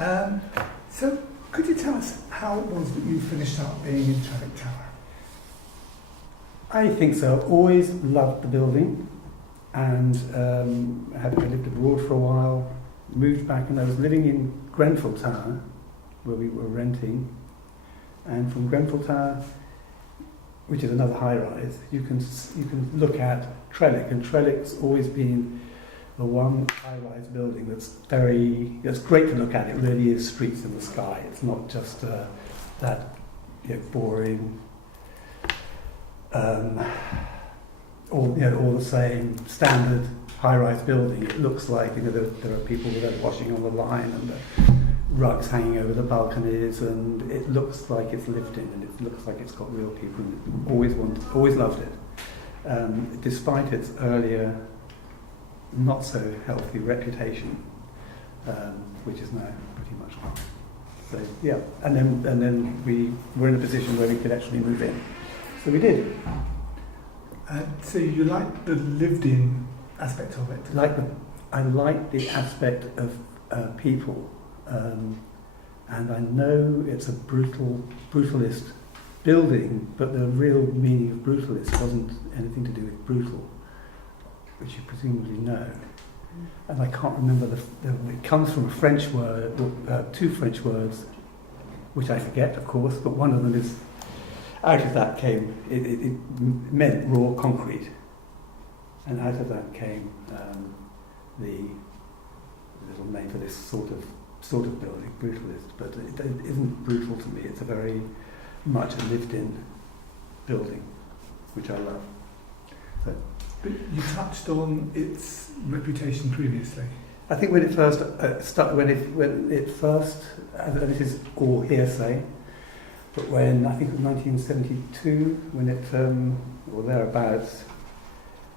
So, could you tell us how it was that you finished up being in Trellick Tower? I think so. Always loved the building, and I lived abroad for a while, moved back, and I was living in Grenfell Tower, where we were renting. And from Grenfell Tower, which is another high-rise, you can look at Trellick, and Trellick's always been the one high-rise building that's great to look at. It really is streets in the sky. It's not just that boring, all the same standard high-rise building. It looks like there are people with their washing on the line and the rugs hanging over the balconies, and it looks like it's lived in, and it looks like it's got real people. And always loved it, despite its earlier not so healthy reputation, which is now pretty much gone. So yeah, and then we were in a position where we could actually move in, so we did. So you like the lived-in aspect of it? I like the aspect of people, and I know it's a brutalist building, but the real meaning of brutalist wasn't anything to do with brutal, which you presumably know. And I can't remember it comes from a French word, two French words, which I forget, of course, but one of them is, out of that came, it meant raw concrete. And out of that came the little name for this sort of building, brutalist. But it isn't brutal to me, it's a very much a lived-in building, which I love. So, but you touched on its reputation previously. I think when it first and this is all hearsay, but when I think it was 1972, when it or thereabouts,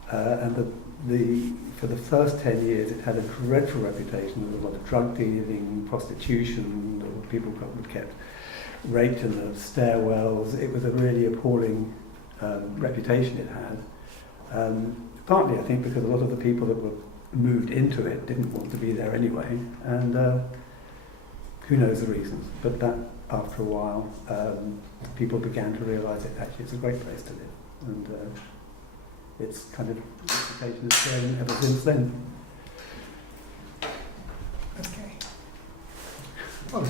and for the first 10 years it had a dreadful reputation. There was a lot of drug dealing, prostitution, people were kept raped in the stairwells. It was a really appalling reputation it had. Partly, I think, because a lot of the people that were moved into it didn't want to be there anyway, and who knows the reasons. But that, after a while, people began to realise that actually it's a great place to live, and its kind of reputation has grown ever since then. Okay. Well.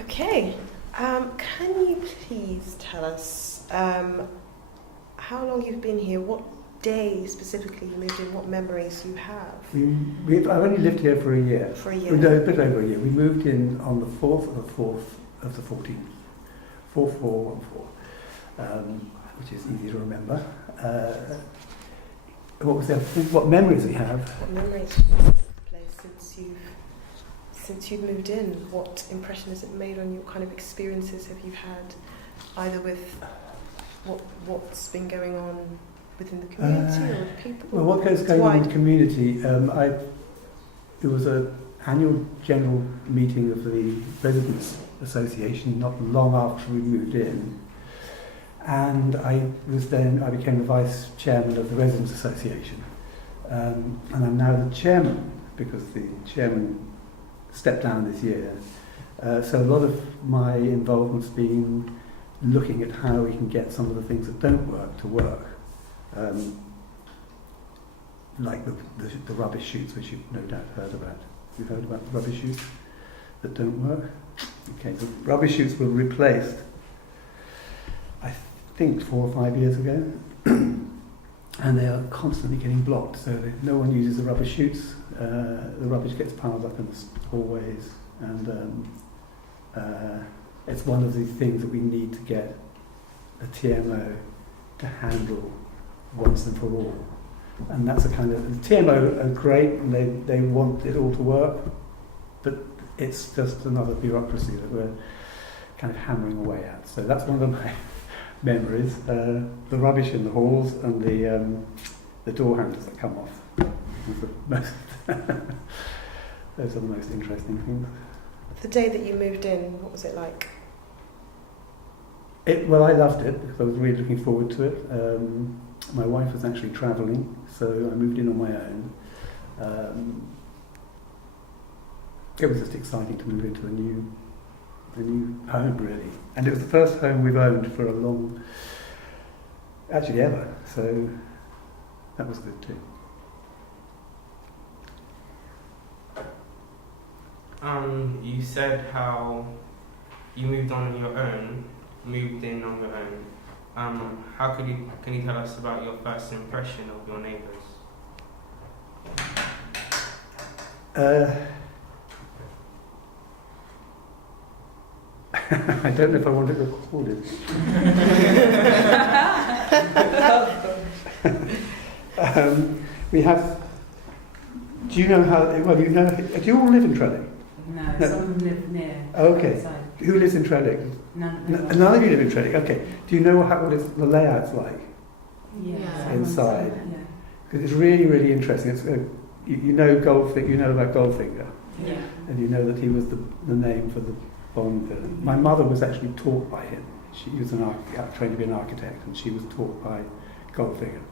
Okay. Can you please tell us how long you've been here, what day specifically you moved in, what memories you have? I've only lived here for a year. For a year? No, a bit over a year. We moved in on the 4th of the 14th. 4414, which is easy to remember. What memories we have? What memories of the place since you've moved in? What impression has it made on you? What kind of experiences have you had, either with what's been going on within the community or with people? Well, what goes going on in the community? There was an annual general meeting of the Residents Association not long after we moved in, and I became the vice chairman of the Residents Association, and I'm now the chairman because the chairman stepped down this year. So a lot of my involvement's been looking at how we can get some of the things that don't work to work, like the rubbish chutes, which you've no doubt heard about. You've heard about the rubbish chutes that don't work? Okay, the rubbish chutes were replaced, I think 4 or 5 years ago, and they are constantly getting blocked, so no one uses the rubbish chutes. The rubbish gets piled up in the hallways, and it's one of the things that we need to get a TMO to handle once and for all. And that's a kind of, the TMO are great, and they want it all to work, but it's just another bureaucracy that we're kind of hammering away at. So that's one of my memories, the rubbish in the halls and the door handles that come off. Those are the most interesting things. The day that you moved in, what was it like? Well, I loved it because I was really looking forward to it. My wife was actually travelling, so I moved in on my own. it was just exciting to move into the new home, really. And it was the first home we've owned for a long, actually ever. So that was good too. You said how you moved in on your own. Can you tell us about your first impression of your neighbours? I don't know if I want it recorded. We have. Do you know how? Well, do you all live in Trellick? No, some live near. Okay. Outside. Who lives in Trellick? None of you live in Trellick. Okay. Do you know what the layout's like? Yeah. Inside. Yeah. Because it's really, really interesting. It's you know Goldfinger. You know about Goldfinger. Yeah. And you know that he was the name for the Bond villain. My mother was actually taught by him. She was trained to be an architect, and she was taught by Goldfinger.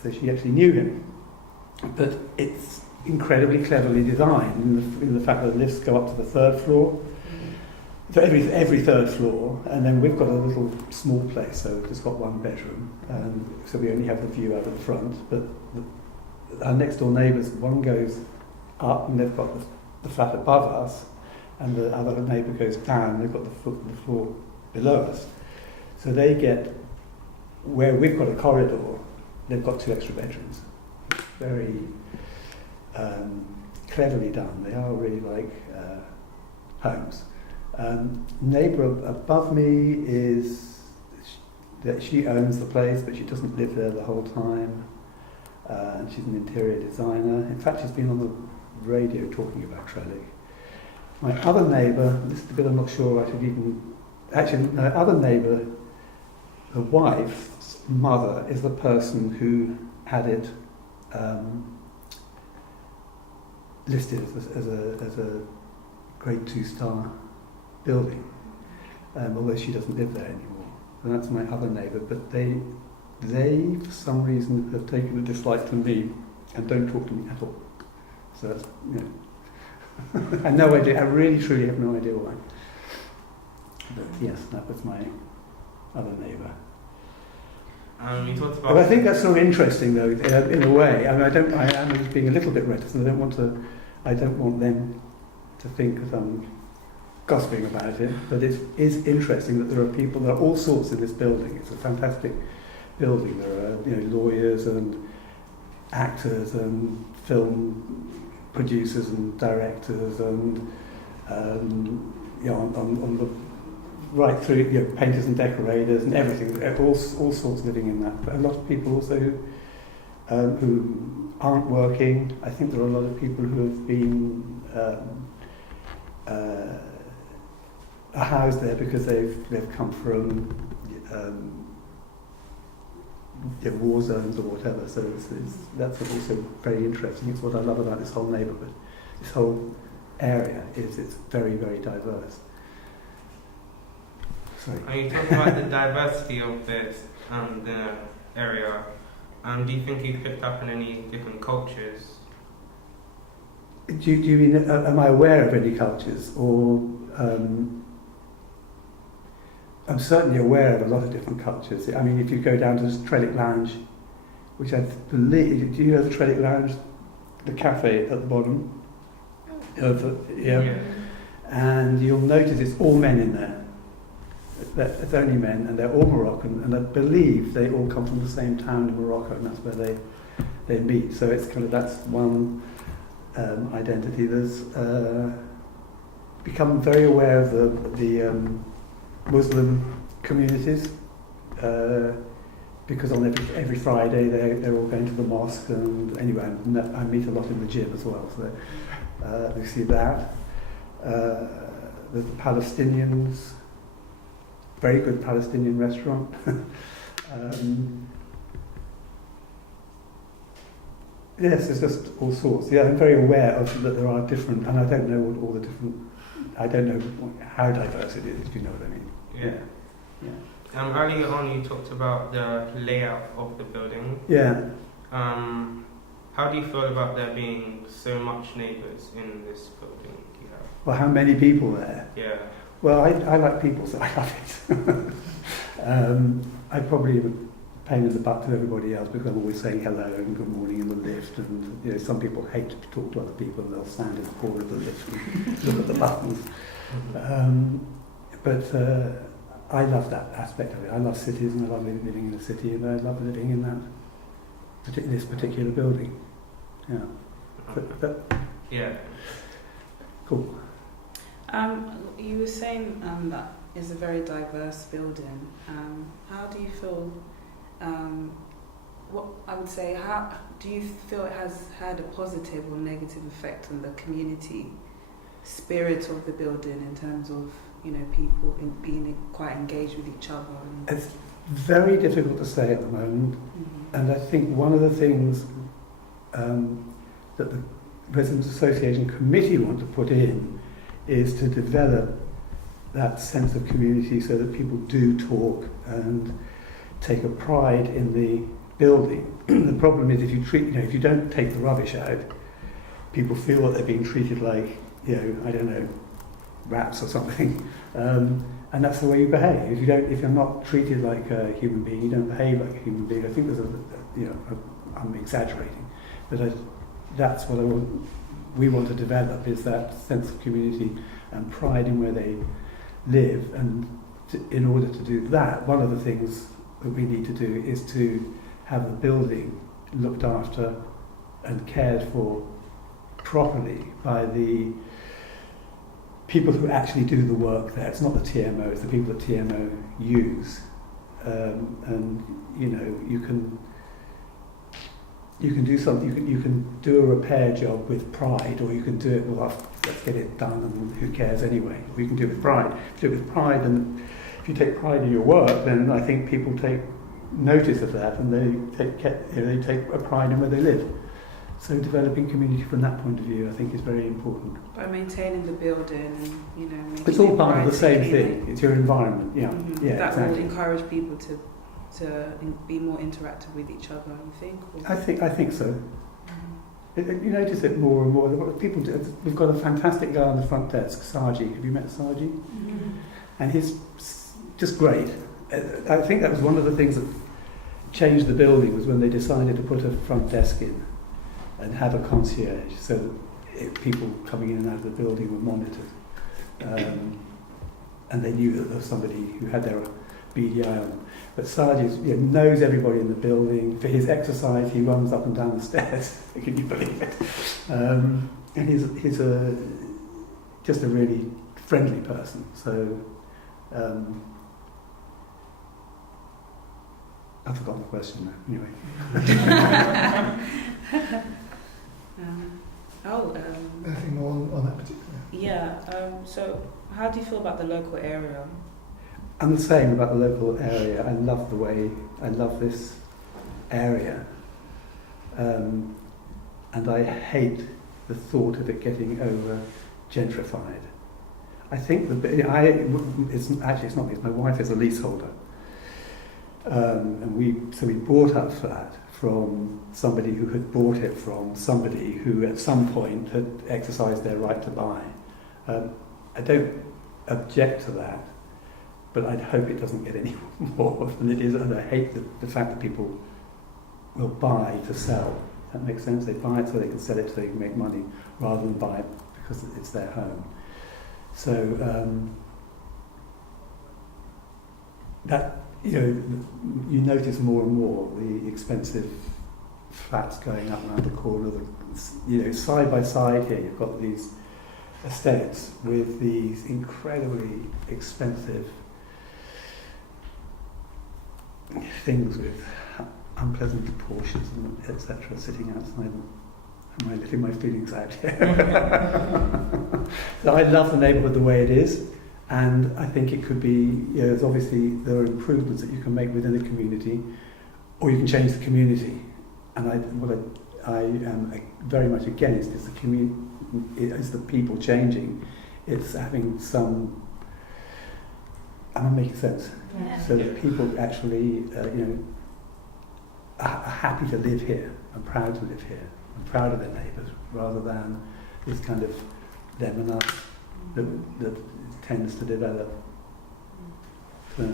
So she actually knew him. But it's incredibly cleverly designed in the fact that the lifts go up to the third floor. So every third floor, and then we've got a little small place, so it's got one bedroom, so we only have the view out of the front. But our next door neighbours, one goes up and they've got the flat above us, and the other neighbour goes down and they've got the floor below us. So they get, where we've got a corridor, they've got 2 extra bedrooms. Very cleverly done. They are really like homes. Neighbour above me is that she owns the place, but she doesn't live there the whole time. And she's an interior designer. In fact, she's been on the radio talking about Trellick. My other neighbour, this is the bit I'm not sure I should even. Actually, my other neighbour, the wife's mother, is the person who had it listed as a grade 2-star building, although she doesn't live there anymore. And that's my other neighbour, but they for some reason have taken a dislike to me and don't talk to me at all. So that's, I have no idea. I really truly have no idea why. But yes, that was my other neighbour. You talked about. But I think that's sort of interesting, though, in a way. I mean, I am being a little bit reticent. I don't want them to think that I'm gossiping about it. But it is interesting that there are all sorts in this building. It's a fantastic building. There are lawyers and actors and film producers and directors and on the right through painters and decorators and everything, all sorts living in that. But a lot of people also who aren't working. I think there are a lot of people who have been are housed there because they've come from war zones or whatever. So that's also very interesting. It's what I love about this whole neighbourhood. This whole area it's very, very diverse. Sorry. You talked about the diversity of this the area. Do you think you've picked up on any different cultures? Do you mean, am I aware of any cultures? Or I'm certainly aware of a lot of different cultures. I mean, if you go down to the Trellick Lounge, which I believe, do you know the Trellick Lounge? The cafe at the bottom? Yeah. And you'll notice it's all men in there. It's only men, and they're all Moroccan, and I believe they all come from the same town in Morocco, and that's where they meet. So it's that's one identity. There's become very aware of the Muslim communities because on every Friday they're all going to the mosque, and anyway, I meet a lot in the gym as well. So we see that. There's the Palestinians. Very good Palestinian restaurant. Yes, there's just all sorts. Yeah, I'm very aware of that there are different, and I don't know what all the different. I don't know how diverse it is, if you know what I mean. Yeah. Earlier on, you talked about the layout of the building. Yeah. how do you feel about there being so much neighbours in this building you have? Well, how many people there? Yeah. Well, I like people, so I love it. I probably am a pain in the butt to everybody else because I'm always saying hello and good morning in the lift, and you know, some people hate to talk to other people and they'll stand in the corner of the lift and look at the buttons. But I love that aspect of it. I love cities and I love living in a city, and I love living in this particular building. Yeah. Yeah. Cool. You were saying that it's a very diverse building. How do you feel? What I would say, how do you feel it has had a positive or negative effect on the community spirit of the building in terms of, you know, people being quite engaged with each other? It's very difficult to say at the moment, and I think one of the things that the Residents Association Committee want to put in is to develop that sense of community so that people do talk and take a pride in the building. The problem is if you don't take the rubbish out, people feel that they're being treated like, you know, I don't know, rats or something. And that's the way you behave. If you're not treated like a human being, you don't behave like a human being. I think I'm exaggerating, but that's what we want to develop, is that sense of community and pride in where they live. And in order to do that, one of the things that we need to do is to have the building looked after and cared for properly by the people who actually do the work there. It's not the TMO, it's the people that TMO use. And you know, you can do something, you can do a repair job with pride, or you can do it, well, let's get it done and who cares anyway. Or you can do it with pride. If you do it with pride, and if you take pride in your work, then I think people take notice of that, and they take a pride in where they live. So developing community from that point of view, I think, is very important. By maintaining the building, and you know, making It's all it part of the bright same and thing. clean. It's your environment. Yeah, yeah, That exactly. will encourage people to be more interactive with each other, you think? Or? I think so. You notice it more and more. People do, we've got a fantastic guy on the front desk, Saji. Have you met Saji? And he's just great. I think that was one of the things that changed the building, was when they decided to put a front desk in and have a concierge, so that people coming in and out of the building were monitored. And they knew that there was somebody who had their BDI on them. But Saji knows everybody in the building. For his exercise, he runs up and down the stairs. Can you believe it? And he's just a really friendly person. So I've forgotten the question now. Anyway. Anything more on that particular? Yeah. So, how do you feel about the local area? I'm the same about the local area. I love this area, and I hate the thought of it getting over gentrified. I think it's not me. It's my wife is a leaseholder, and we bought up that from somebody who had bought it from somebody who at some point had exercised their right to buy. I don't object to that, but I'd hope it doesn't get any more than it is, and I hate the fact that people will buy to sell. That makes sense? They buy it so they can sell it so they can make money, rather than buy it because it's their home. So that, you notice more and more the expensive flats going up around the corner. Side by side here, you've got these estates with these incredibly expensive things with unpleasant proportions and etc. sitting outside them. Am I letting my feelings out here? So I love the neighbourhood the way it is, and I think it could be, there's obviously, there are improvements that you can make within the community, or you can change the community. And what I am very much against is the people changing. It's having some, am I making sense? Yeah. So that people actually, are happy to live here and proud to live here. and proud of their neighbours, rather than this kind of them and us that tends to develop. So,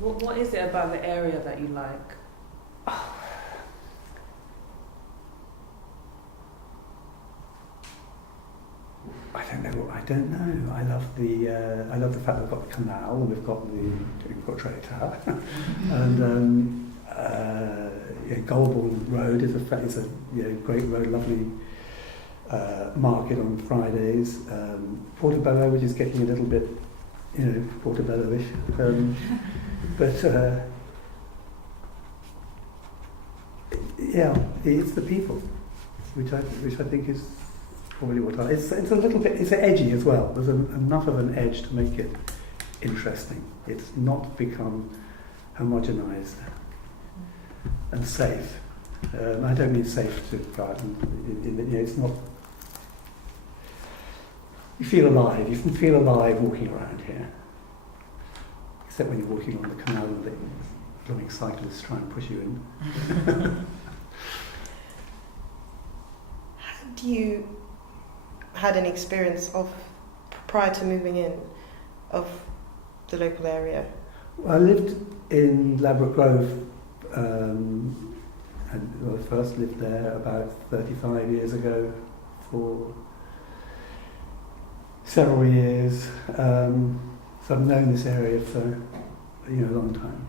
What is it about the area that you like? I don't know. I love the fact that we've got the canal and we've got Trellick Tales, and Goldbourne Road is a great road, lovely market on Fridays. Portobello, which is getting a little bit, Portobello-ish, but it's the people, which I think is probably what it's a little bit, it's edgy as well. There's enough of an edge to make it interesting. It's not become homogenised and safe. I don't mean safe to it's not. You feel alive. You can feel alive walking around here, except when you're walking on the canal and the blooming cyclists try and push you in. Had you had any experience of, prior to moving in, of the local area? I lived in Ladbroke Grove, and I first lived there about 35 years ago for several years. So I've known this area for a long time.